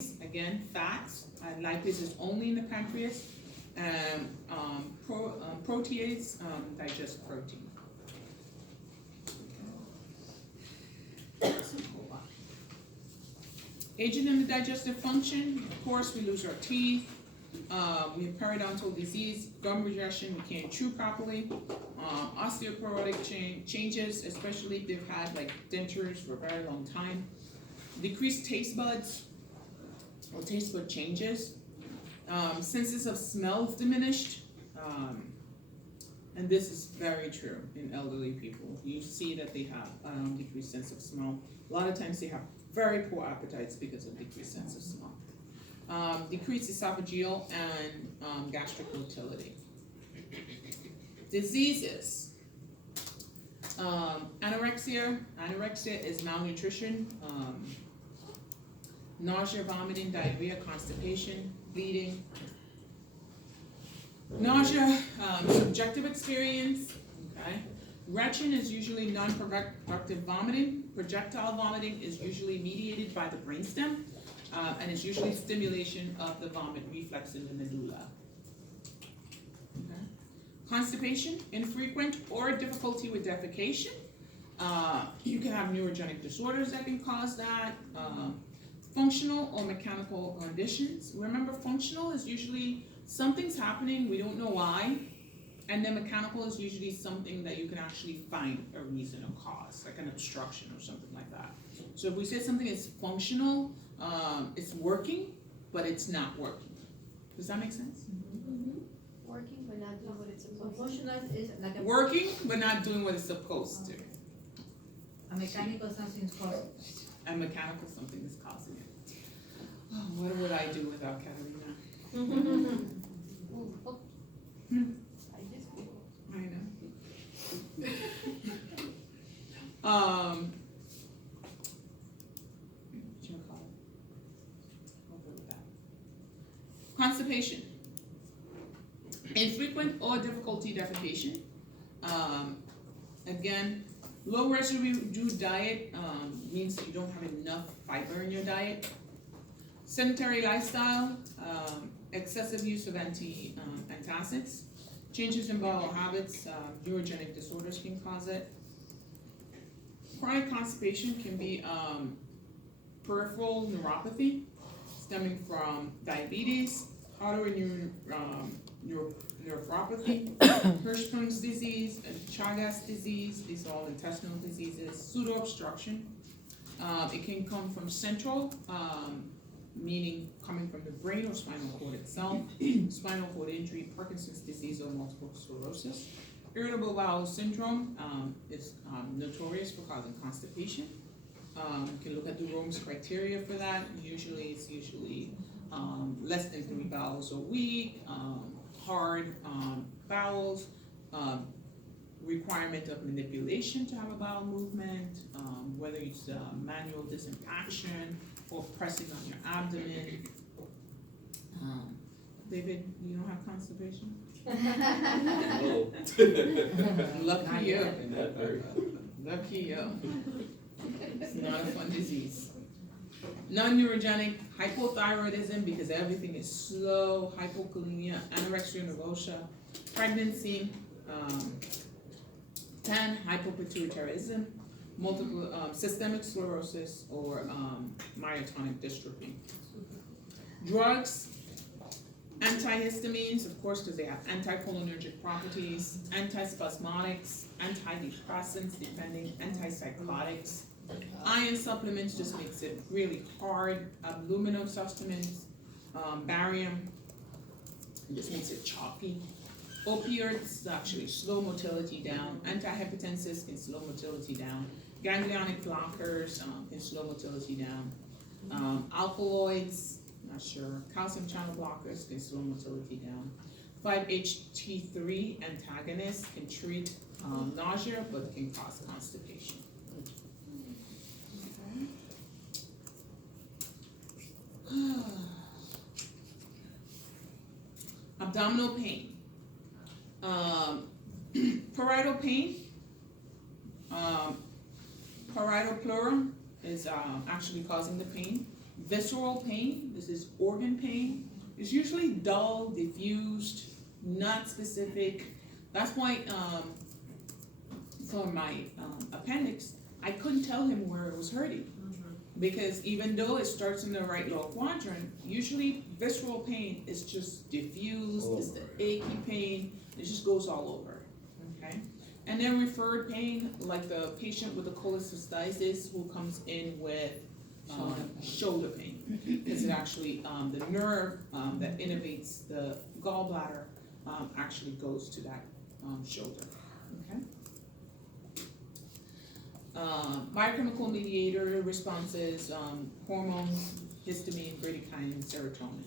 again, fats. Lipase is only in the pancreas. Protease digest protein. Agent in the digestive function, of course, we lose our teeth. We have periodontal disease, gum regestion, we can't chew properly. Osteoporotic changes, especially if they've had like dentures for a very long time. Decreased taste buds or taste bud changes. Senses of smell is diminished. And this is very true in elderly people. You see that they have decreased sense of smell. A lot of times they have very poor appetites because of decreased sense of smell. Decreased esophageal and gastric motility. Diseases. Anorexia is malnutrition, nausea, vomiting, diarrhea, constipation, bleeding. Nausea, subjective experience, okay. Retching is usually non-productive vomiting. Projectile vomiting is usually mediated by the brainstem, and is usually stimulation of the vomit reflex in the medulla. Okay. Constipation, infrequent or difficulty with defecation. You can have neurogenic disorders that can cause that. Functional or mechanical conditions. Remember, functional is usually something's happening, we don't know why, and then mechanical is usually something that you can actually find a reason or cause, like an obstruction or something like that. So if we say something is functional, it's working, but it's not working. Does that make sense? Mm-hmm. Working but not doing what it's supposed to. Functional is like a Working, but not doing what it's supposed to. a mechanical something's causing. And mechanical something is causing it. Oh, what would I do without Katarina? I just feel. I know. What you call it? I'll go with that. Constipation. Infrequent or difficulty defecation. Again, low residue diet means that you don't have enough fiber in your diet. Sedentary lifestyle, excessive use of antacids, changes in bowel habits, neurogenic disorders can cause it. Chronic constipation can be peripheral neuropathy stemming from diabetes, autoimmune neuropathy, Hirschsprung's disease, and Chagas disease. These are all intestinal diseases. Pseudo-obstruction. It can come from central, meaning coming from the brain or spinal cord itself, spinal cord injury, Parkinson's disease, or multiple sclerosis. Irritable bowel syndrome is notorious for causing constipation. You can look at the Rome's criteria for that. It's usually less than 3 bowels a week, hard bowels, requirement of manipulation to have a bowel movement, whether it's manual disimpaction or pressing on your abdomen. David, you don't have constipation? No. Lucky you. Lucky you. It's not a fun disease. Non-neurogenic hypothyroidism, because everything is slow, hypokalemia, anorexia nervosa, pregnancy, hypopituitarism, multiple systemic sclerosis, or myotonic dystrophy. Drugs, antihistamines, of course, because they have anticholinergic properties, antispasmodics, antidepressants, depending, antipsychotics. Iron supplements just makes it really hard. Aluminum supplements, barium, just makes it chalky. Opioids actually slow motility down. Antihypertensives can slow motility down. Ganglionic blockers can slow motility down. Alkaloids, not sure. Calcium channel blockers can slow motility down. 5-HT3 antagonists can treat nausea, but can cause constipation. Abdominal pain. Parietal pain. Parietal pleura is actually causing the pain. Visceral pain, this is organ pain, is usually dull, diffused, not specific. That's why for my appendix, I couldn't tell him where it was hurting. Because even though it starts in the right lower quadrant, usually visceral pain is just diffused, it's the achy pain, it just goes all over, okay? And then referred pain, like the patient with the cholecystitis who comes in with shoulder pain. Because it actually, the nerve that innervates the gallbladder actually goes to that shoulder, okay? Biochemical mediator responses, hormones, histamine, bradykinin, serotonin.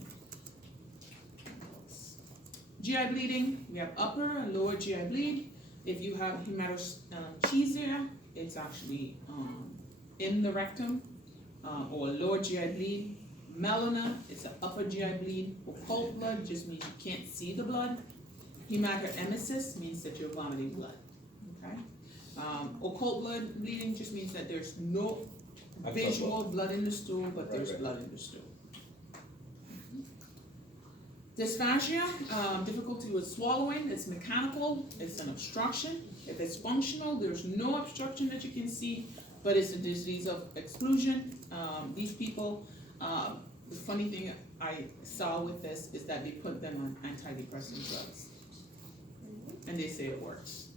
GI bleeding, we have upper and lower GI bleed. If you have hematochezia, it's actually in the rectum, or lower GI bleed. Melena, it's an upper GI bleed. Occult blood just means you can't see the blood. Hematemesis means that you're vomiting blood, okay? Occult blood bleeding just means that there's no visual blood in the stool, but there's blood in the stool. Dysphagia, difficulty with swallowing, it's mechanical, it's an obstruction. If it's functional, there's no obstruction that you can see, but it's a disease of exclusion. These people, the funny thing I saw with this is that they put them on antidepressant drugs. And they say it works.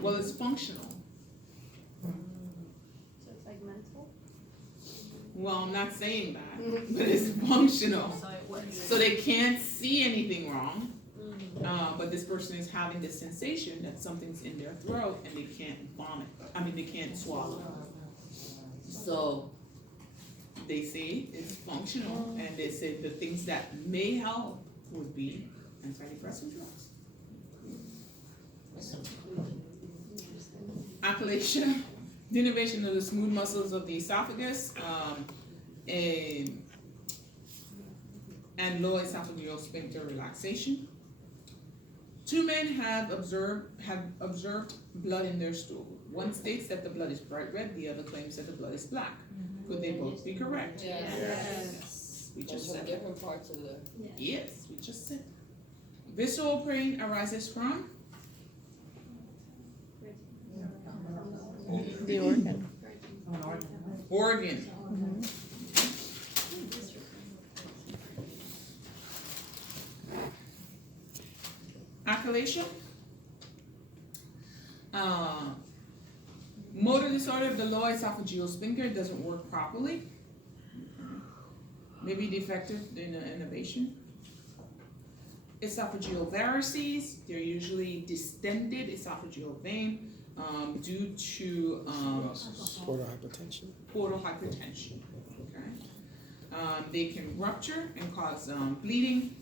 Well, it's functional. So it's like mental? Well, I'm not saying that, but it's functional. So they can't see anything wrong, but this person is having the sensation that something's in their throat and they can't vomit. They can't swallow. So they say it's functional, and they say the things that may help would be antidepressant drugs. Achalasia, denervation of the smooth muscles of the esophagus, and lower esophageal sphincter relaxation. 2 men have observed blood in their stool. One states that the blood is bright red, the other claims that the blood is black. Could they both be correct? Yes. We just From said different parts of the. yes, we just said. Visceral pain arises from The organ. organ. Achalasia. Motor disorder of the lower esophageal sphincter doesn't work properly. Maybe defective in the innervation. Esophageal varices, they're usually distended esophageal vein due to Portal hypertension. portal hypertension. Okay. They can rupture and cause bleeding.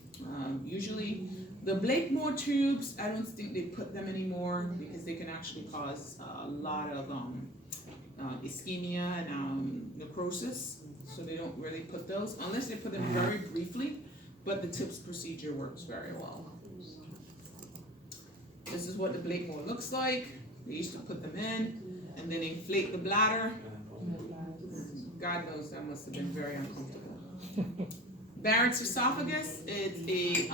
Usually, the Blakemore tubes, I don't think they put them anymore because they can actually cause a lot of ischemia and necrosis. So they don't really put those unless they put them very briefly. But the TIPS procedure works very well. This is what the Blakemore looks like. They used to put them in and then inflate the bladder. God knows that must have been very uncomfortable. Barrett's esophagus is a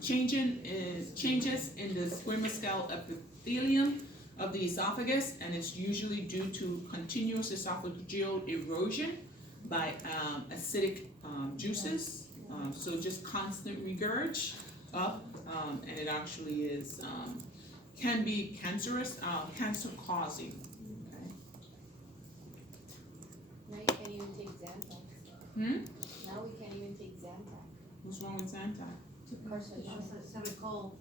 changes in the squamous cell epithelium of the esophagus, and it's usually due to continuous esophageal erosion by acidic juices. So just constant regurg up, and it actually is can be cancerous, cancer causing. Okay. Now you can't even take Zantac. Now we can't even take Zantac. What's wrong with Zantac? Cervical.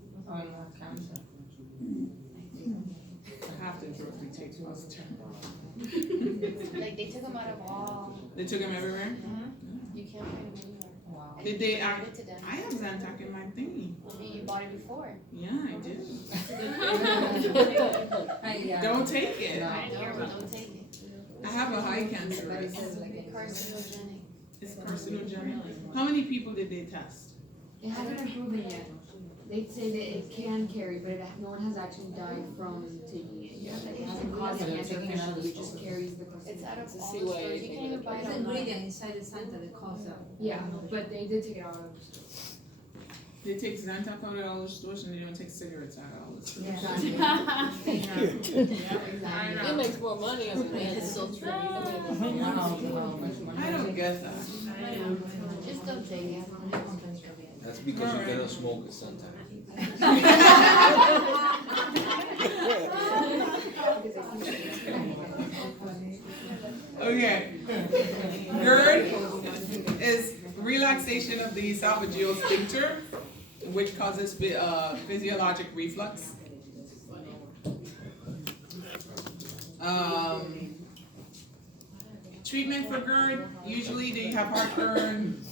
Half the drugs we take was terrible. Like they took them out of all. They took them everywhere? You can't find them anywhere. Wow. I Did they gave act? it to them. I have Zantac in my thingy. Maybe you bought it before. Yeah, I do. I, Don't take it. I didn't hear, but don't take it. I have a high cancer rate. Carcinogenic. It's carcinogenic. How many people did they test? It hasn't been proven yet. They say that it can carry, but no one has actually died from taking it yet. Like, it hasn't caused Yeah, cancer taking it out of the officially, it just stomach. carries the It's out carcinoma. of It's a all sea the way, stores, I you think can't even it- buy it It's online. ingredient inside the Santa that causes that. Yeah, but they did take it out of the store. They take Zantac out of all the stores and they don't take cigarettes out of all the stores. Exactly. Yeah. Exactly. It makes more money as a man. It's so true. I don't get that. Just don't take it. That's because you cannot smoke it sometimes. Okay. GERD is relaxation of the esophageal sphincter, which causes physiologic reflux. Treatment for GERD, usually they have heartburn,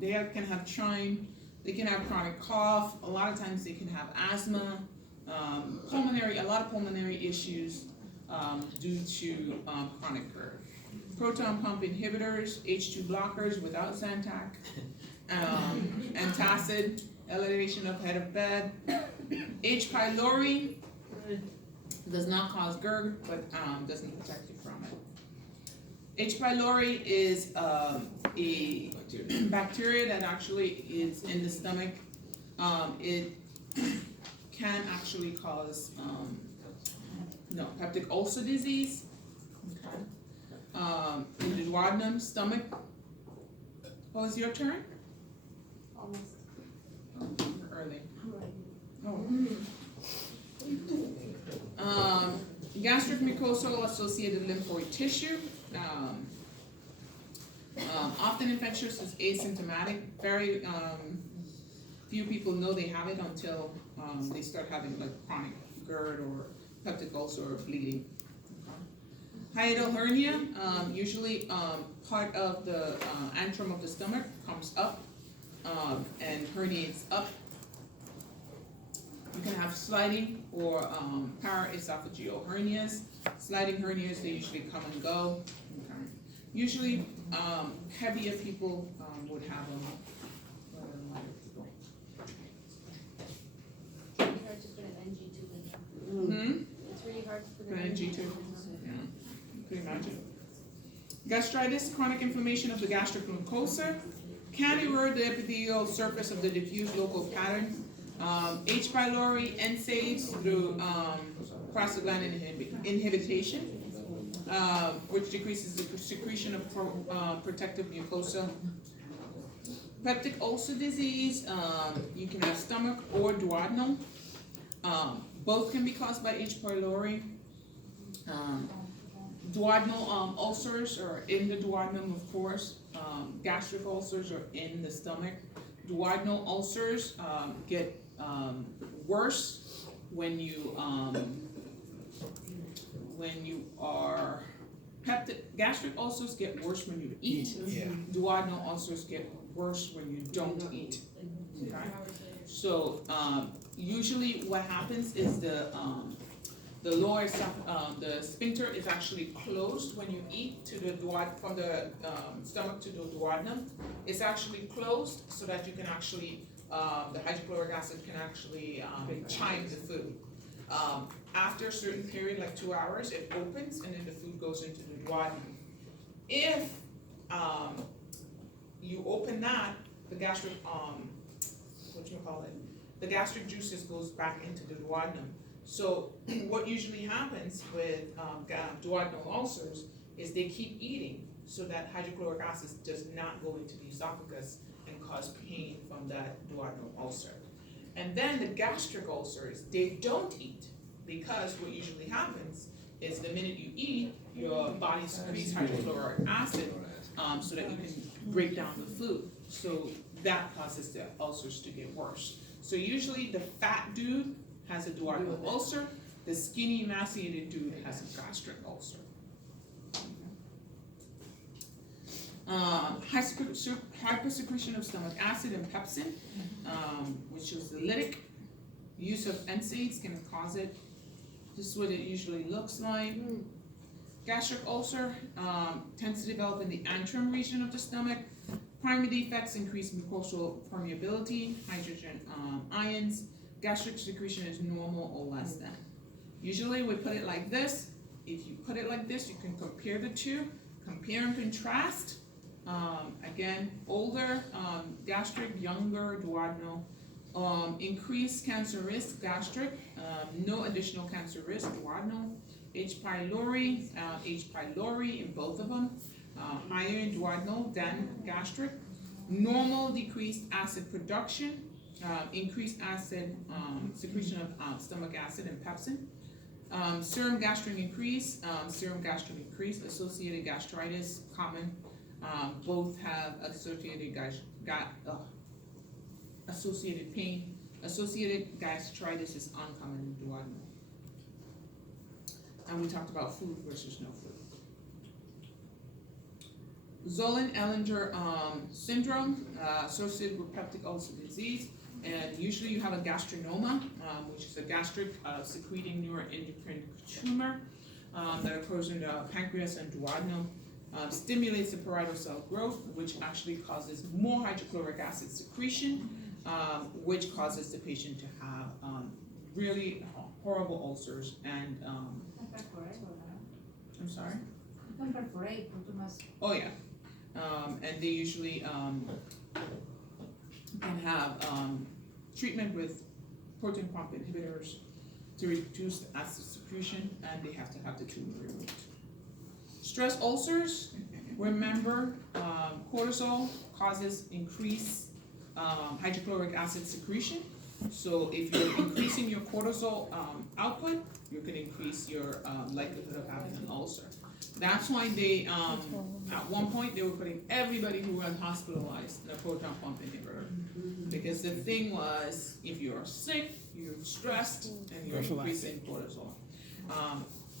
can have chine, they can have chronic cough, a lot of times they can have asthma, a lot of pulmonary issues due to chronic GERD. Proton pump inhibitors, H2 blockers without Zantac, antacid, elevation of head of bed. H. pylori does not cause GERD, but doesn't protect you from it. H. pylori is a bacteria that actually is in the stomach. It can actually cause peptic ulcer disease. In the duodenum, stomach. Oh, it's your turn? Almost. Oh, early. Gastric mucosal associated lymphoid tissue. Often infectious is asymptomatic. Very few people know they have it until they start having like chronic GERD or peptic ulcer or bleeding. Hiatal hernia, usually part of the antrum of the stomach comes up and herniates up. You can have sliding or paraesophageal hernias. Sliding hernias, they usually come and go. Okay. Usually, heavier people would have them. It's really hard to put an NG2 in there. It's really hard to put an NG2. NG2 in there. Can you imagine? Gastritis, chronic inflammation of the gastric mucosa, can erode the epithelial surface of the diffuse local pattern. H. pylori, NSAIDs through prostaglandin inhibition, which decreases the secretion of protective mucosa. Peptic ulcer disease, you can have stomach or duodenal. Both can be caused by H. pylori. Duodenal ulcers are in the duodenum, of course. Gastric ulcers are in the stomach. Duodenal ulcers get worse when you are gastric ulcers get worse when you eat. Yeah. Duodenal ulcers get worse when you don't eat. Okay? So usually what happens is the lower the sphincter is actually closed when you eat to the from the stomach to the duodenum. It's actually closed so that you can actually the hydrochloric acid can actually chime the food. After a certain period, like 2 hours, it opens and then the food goes into the duodenum. If you open that, the gastric the gastric juices goes back into the duodenum. So what usually happens with duodenal ulcers is they keep eating so that hydrochloric acid does not go into the esophagus and cause pain from that duodenal ulcer. And then the gastric ulcers, they don't eat because what usually happens is the minute you eat, your body secretes hydrochloric acid so that you can break down the food. So that causes the ulcers to get worse. So usually the fat dude has a duodenal ulcer, the skinny, emaciated dude has a gastric ulcer. Hypersecretion of stomach acid and pepsin, which is the lytic. Use of NSAIDs can cause it. This is what it usually looks like. Gastric ulcer tends to develop in the antrum region of the stomach. Primary defects increase mucosal permeability, hydrogen ions. Gastric secretion is normal or less than. Usually we put it like this. If you put it like this, you can compare the two, compare and contrast. Again, older gastric, younger duodenal. Increased cancer risk, gastric, no additional cancer risk, duodenal. H. pylori in both of them, higher in duodenal than gastric. Normal decreased acid production, increased acid secretion of stomach acid and pepsin. Serum gastric increase, associated gastritis, common. Both have associated associated pain. Associated gastritis is uncommon in duodenal. And we talked about food versus no food. Zollern-Ellinger syndrome, associated with peptic ulcer disease, and usually you have a gastrinoma, which is a gastric secreting neuroendocrine tumor that occurs in the pancreas and duodenum. Stimulates the parietal cell growth, which actually causes more hydrochloric acid secretion, which causes the patient to have really horrible ulcers and I'm sorry? Oh yeah, and they usually can have treatment with proton pump inhibitors to reduce the acid secretion, and they have to have the tumor removed. Stress ulcers, remember, cortisol causes increased hydrochloric acid secretion. So if you're increasing your cortisol output, you can increase your likelihood of having an ulcer. That's why they, at one point, they were putting everybody who was hospitalized in a proton pump inhibitor. Because the thing was, if you're sick, you're stressed, and you're increasing cortisol.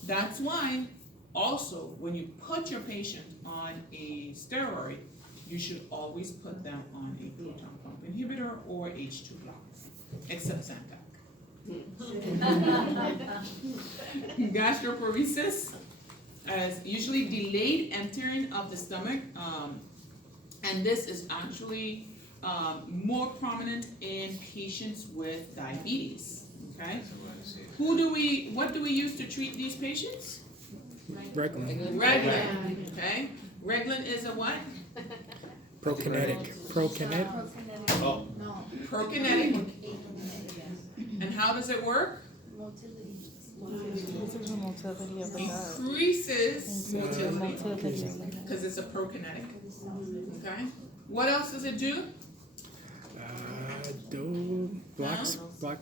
That's why, also, when you put your patient on a steroid, you should always put them on a proton pump inhibitor or H2 blockers, except Zantac. Gastroparesis is usually delayed entering of the stomach, and this is actually more prominent in patients with diabetes. Okay, what do we use to treat these patients? Reglan. Reglan. Okay, Reglan is a what? Prokinetic. Oh, Prokinetic. And how does it work? Increases the motility of the gut. Increases motility Motility. because it's a prokinetic. Okay. What else does it do? Blocks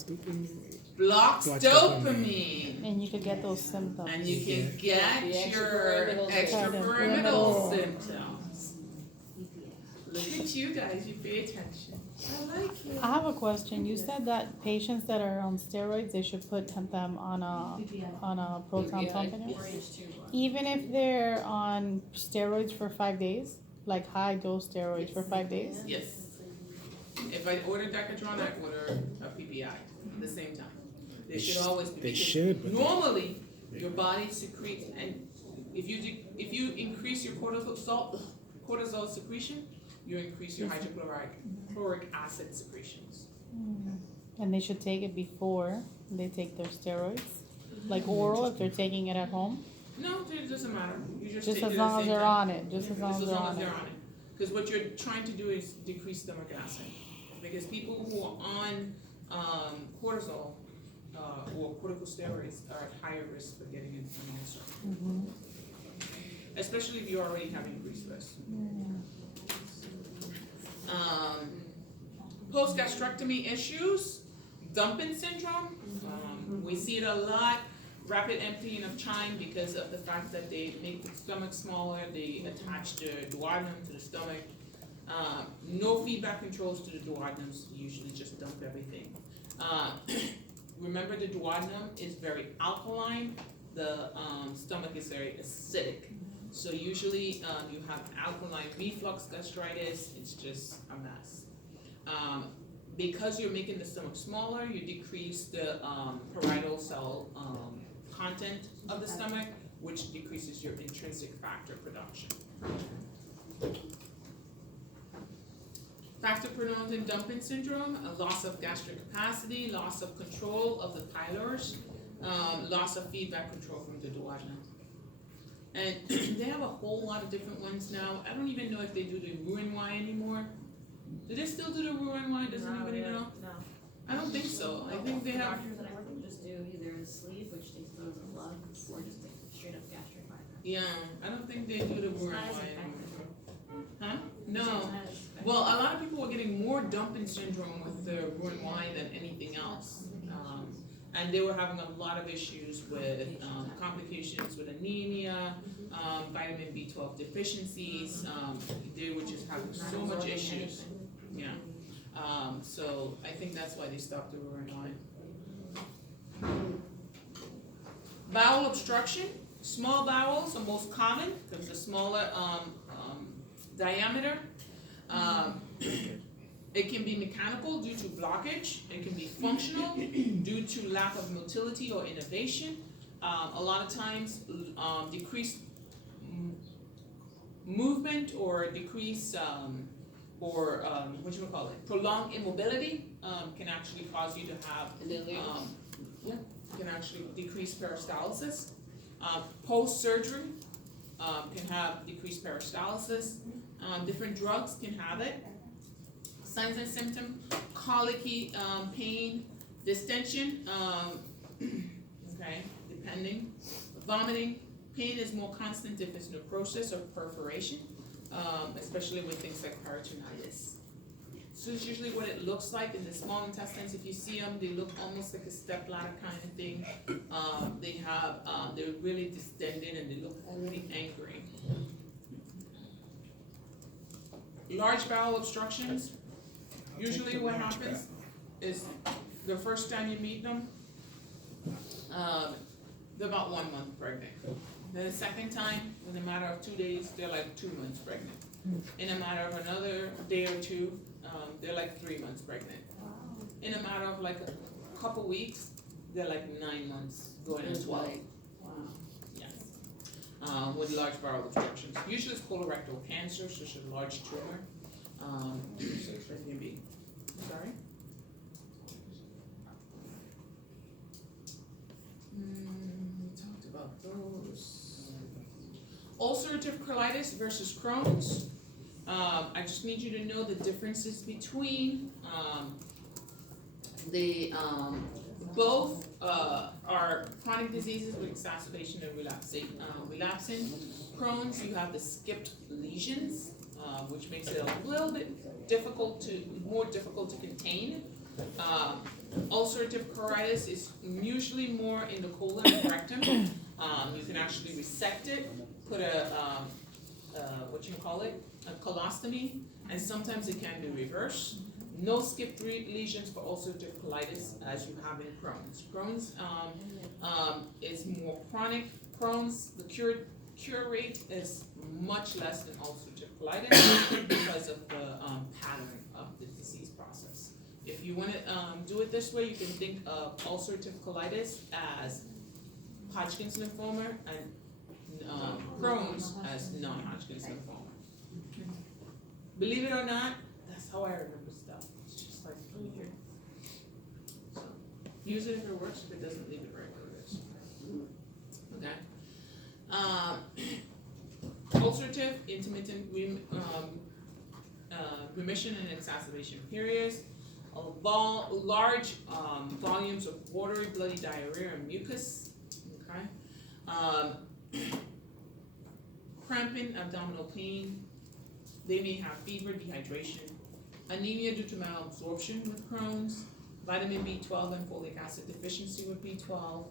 dopamine. Blocks Blocks dopamine. And you could get those symptoms. And you can get The your extrapyramidal extrapyramidal symptoms. Look at you guys, you pay attention. I like it. I have a question. You said that patients that are on steroids, they should put them on a proton pump inhibitor? Even if they're on steroids for 5 days, like high dose steroids for 5 days? Yes. If I order Decadron, I order a PPI at the same time. They should always be. They because should, but normally, your body secretes, and if you increase your cortisol secretion, you increase your hydrochloric acid secretions. And they should take it before they take their steroids? Like oral, if they're taking it at home? No, it doesn't matter. You just Just take as it long at as the they're same time. on it, just as long as they're on it. Because what you're trying to do is decrease stomach acid. Because people who are on cortisol or corticosteroids are at higher risk for getting an ulcer. Especially if you already have increased risk. Post-gastrectomy issues, dumping syndrome. We see it a lot. Rapid emptying of chyme because of the fact that they make the stomach smaller, they attach the duodenum to the stomach. No feedback controls to the duodenums, usually just dump everything. Remember, the duodenum is very alkaline, the stomach is very acidic. So usually you have alkaline reflux gastritis, it's just a mess. Because you're making the stomach smaller, you decrease the parietal cell content of the stomach, which decreases your intrinsic factor production. Factor pronounced dumping syndrome, a loss of gastric capacity, loss of control of the pylorus, loss of feedback control from the duodenum. And they have a whole lot of different ones now. I don't even know if they do the Roux-en-Y anymore. Do they still do the Roux-en-Y? Does anybody know? No. I don't think so. I think they have. Doctors that I work with just do either a sleeve, which takes those of blood, or just take straight up gastric bypass. Yeah, I don't think they do the It's not as Roux-en-Y effective. anymore. Huh? It's No. not as effective. Well, a lot of people are getting more dumping syndrome with the Roux-en-Y than anything else. And they were having a lot of issues with complications with anemia, vitamin B12 deficiencies. They were just having so much issues. Yeah. So I think that's why they stopped the Roux-en-Y. Bowel obstruction. Small bowels are most common because the smaller diameter. It can be mechanical due to blockage. It can be functional due to lack of motility or innervation. A lot of times, decreased movement or decreased prolonged immobility can actually cause you to have can actually decrease peristalsis. Post-surgery can have decreased peristalsis. Different drugs can have it. Signs and symptoms: colicky, pain, distension, okay, depending. Vomiting. Pain is more constant if it's necrosis or perforation, especially with things like peritonitis. So it's usually what it looks like in the small intestines. If you see them, they look almost like a stepladder kind of thing. They're really distended and they look really angry. Large bowel obstructions. Usually what happens is the first time you meet them, they're about 1 month pregnant. Then the second time, in a matter of 2 days, they're like 2 months pregnant. In a matter of another day or two, they're like 3 months pregnant. In a matter of like a couple weeks, they're like 9 months, going on 12. Yes. With large bowel obstructions. Usually it's colorectal cancer, so it's a large tumor. Sorry? We talked about those. Ulcerative colitis versus Crohn's. I just need you to know the differences between both are chronic diseases with exacerbation and relapsing. Crohn's, you have the skipped lesions, which makes it a little bit more difficult to contain. Ulcerative colitis is usually more in the colon and rectum. You can actually resect it, put a colostomy, and sometimes it can be reversed. No skipped lesions for ulcerative colitis as you have in Crohn's. Crohn's is more chronic. Crohn's, the cure rate is much less than ulcerative colitis because of the pattern of the disease process. If you want to do it this way, you can think of ulcerative colitis as Hodgkin's lymphoma and Crohn's as non-Hodgkin's lymphoma. Believe it or not, that's how I remember stuff. It's just like weird. So use it if it works. If it doesn't, leave it right where it is. Okay. Ulcerative, intermittent remission and exacerbation periods. Large volumes of watery, bloody diarrhea and mucus. Okay. Cramping, abdominal pain. They may have fever, dehydration, anemia due to malabsorption with Crohn's, vitamin B12 and folic acid deficiency with B12,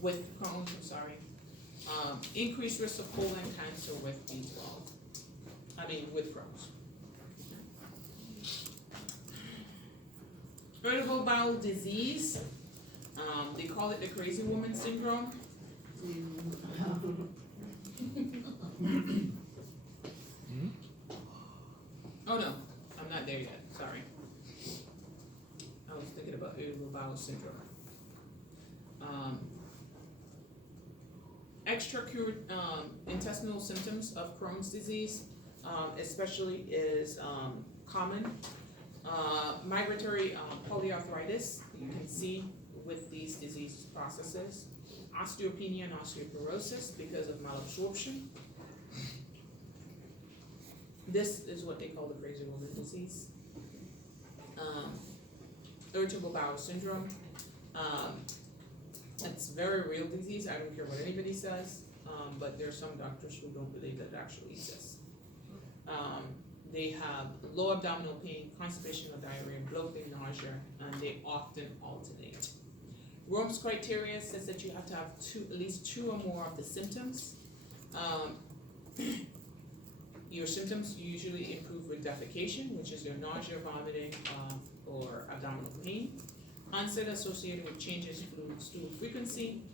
with Crohn's, increased risk of colon cancer with with Crohn's. Irritable bowel disease, they call it the crazy woman syndrome. Oh no, I'm not there yet, sorry. I was thinking about irritable bowel syndrome. intestinal symptoms of Crohn's disease, especially is common. Migratory polyarthritis, you can see with these disease processes. Osteopenia and osteoporosis because of malabsorption. This is what they call the crazy woman disease. Irritable bowel syndrome. It's a very real disease. I don't care what anybody says, but there are some doctors who don't believe that it actually exists. They have low abdominal pain, constipation or diarrhea, bloating, nausea, and they often alternate. Rome's criteria says that you have to have at least two or more of the symptoms. Your symptoms usually improve with defecation, which is your nausea, vomiting, or abdominal pain. Onset associated with changes in stool frequency.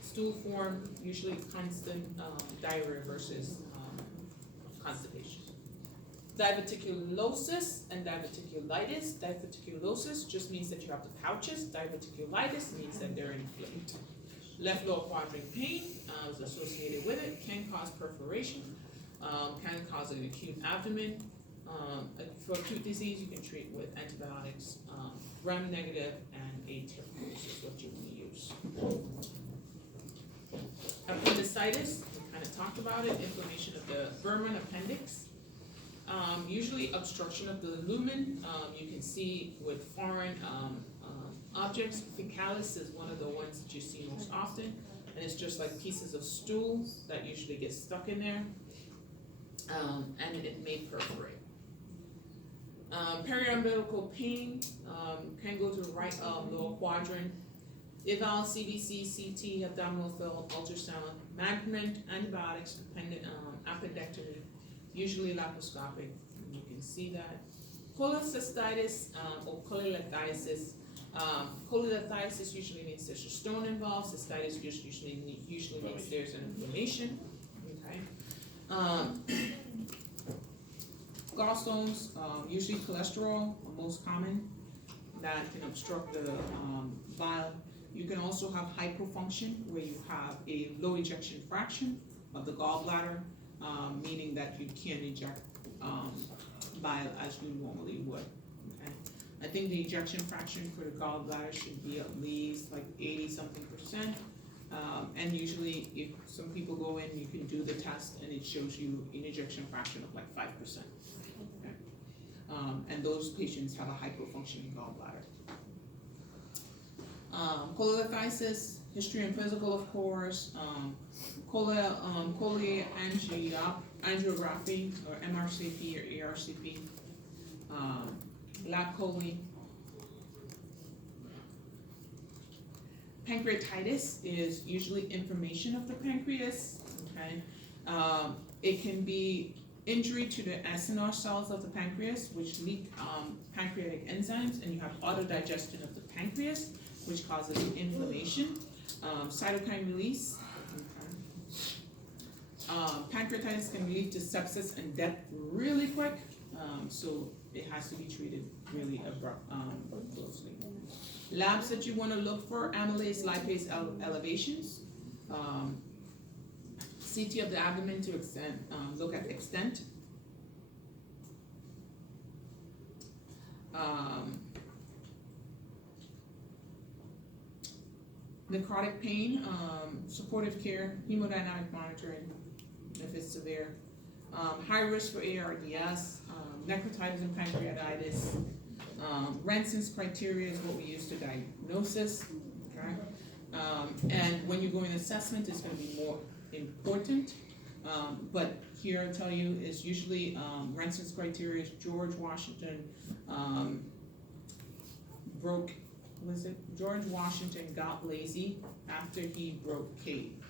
Stool form, usually constant diarrhea versus constipation. Diverticulosis and diverticulitis. Diverticulosis just means that you have the pouches. Diverticulitis means that they're inflamed. Left lower quadrant pain is associated with it, can cause perforation, can cause an acute abdomen. For acute disease, you can treat with antibiotics. Gram-negative and atypicals is what you want to use. Appendicitis, we kind of talked about it, inflammation of the Berman appendix. Usually obstruction of the lumen, you can see with foreign objects. Fecalis is one of the ones that you see most often, and it's just like pieces of stool that usually get stuck in there, and it may perforate. Periumbilical pain can go to the right lower quadrant. Eval, CBC, CT, abdominal film, ultrasound, management, antibiotics, appendectomy, usually laparoscopic. You can see that. Cholecystitis or cholelithiasis. Cholelithiasis usually means there's a stone involved. Cystitis usually means there's an inflammation. Okay. Gallstones, usually cholesterol, are most common, that can obstruct the bile. You can also have hypofunction, where you have a low ejection fraction of the gallbladder, meaning that you can't eject bile as you normally would. Okay? I think the ejection fraction for the gallbladder should be at least like 80-something%. And usually, if some people go in, you can do the test, and it shows you an ejection fraction of like 5%. Okay? And those patients have a hypofunctioning gallbladder. Cholelithiasis, history and physical, of course. Choleangiography or MRCP or ERCP. Lab chole. Pancreatitis is usually inflammation of the pancreas. Okay, it can be injury to the acinar cells of the pancreas, which leak pancreatic enzymes, and you have autodigestion of the pancreas, which causes inflammation. Cytokine release. Okay. Pancreatitis can lead to sepsis and death really quick, so it has to be treated really closely. Labs that you want to look for: amylase, lipase elevations. CT of the abdomen to look at extent. Necrotic pain, supportive care, hemodynamic monitoring if it's severe. High risk for ARDS, necrotitis and pancreatitis. Ranson's criteria is what we use to diagnosis. Okay? And when you go in assessment, it's going to be more important. But here I'll tell you is usually Ranson's criteria is George Washington George Washington got lazy after he broke Cape.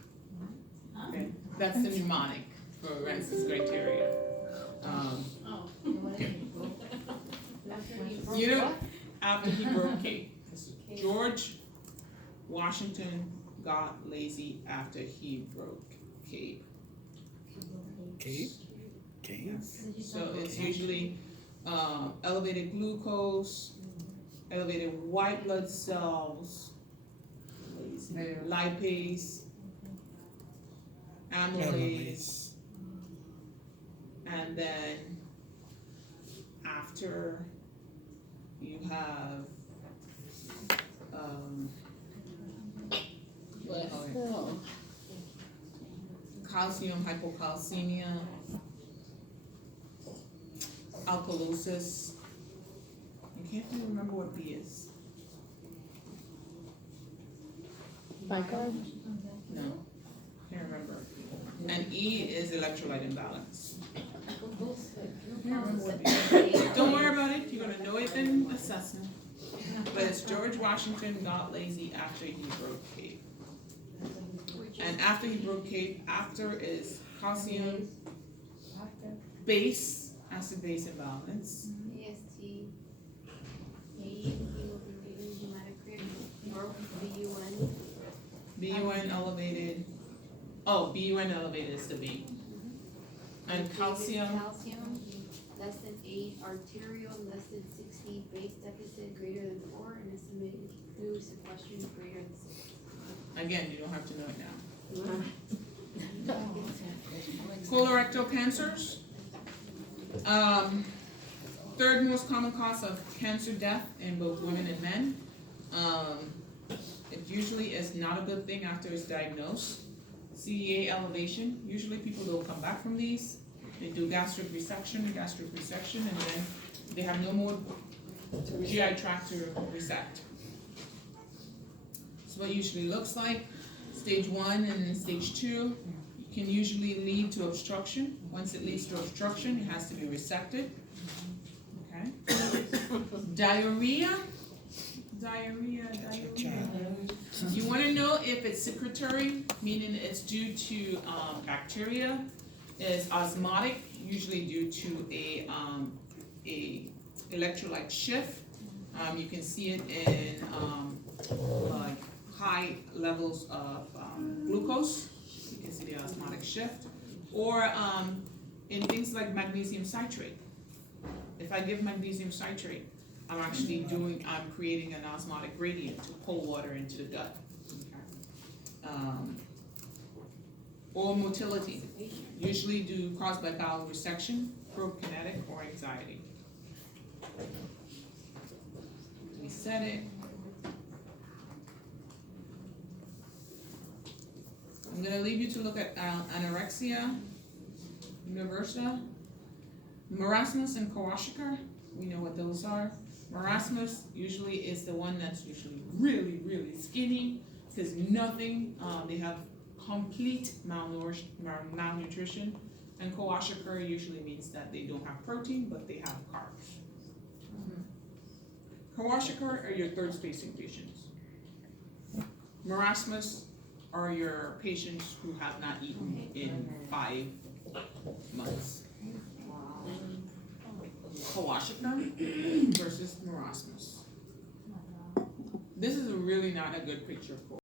Okay, that's the mnemonic for Ranson's criteria. You know, after he broke Cape. George Washington got lazy after he broke Cape. Cape? Cape? So it's usually elevated glucose, elevated white blood cells, lazy. lipase, amylase, Amylase. and then after you have, What? oh, Oh, calcium hypocalcemia, alkalosis. I can't even remember what B is. Bicarb? No, can't remember. And E is electrolyte imbalance. Can't remember what B is. Don't worry about it, you're gonna know it in assessment. But it's George Washington got lazy after he broke Cape. And after he broke Cape, after is calcium, base, acid base imbalance. AST, hemoglobin, hematocrit, or BUN. BUN elevated, oh, BUN elevated is the B. And calcium, Calcium, less than 8, arterial, less than 60, base deficit greater than 4, and estimated fluid sequestration greater than 6. again, you don't have to know it now. Colorectal cancers. Third most common cause of cancer death in both women and men. It usually is not a good thing after it's diagnosed. CEA elevation, usually people don't come back from these. They do gastric resection, and then they have no more GI tract to resect. So what it usually looks like, stage 1 and then stage 2 can usually lead to obstruction. Once it leads to obstruction, it has to be resected. Okay. Diarrhea. You want to know if it's secretory, meaning it's due to bacteria, is osmotic, usually due to a electrolyte shift. You can see it in like high levels of glucose. You can see the osmotic shift, or in things like magnesium citrate. If I give magnesium citrate, I'm creating an osmotic gradient to pull water into the gut. Or motility, usually caused by bowel resection, prokinetic, or anxiety. We said it. I'm gonna leave you to look at anorexia nervosa, marasmus, and Kawashika. We know what those are. Marasmus usually is the one that's usually really, really skinny, because nothing, they have complete malnutrition. And Kawashika usually means that they don't have protein, but they have carbs. Kawashika are your third spacing patients. Marasmus are your patients who have not eaten in 5 months. Kawashika versus marasmus. This is really not a good picture for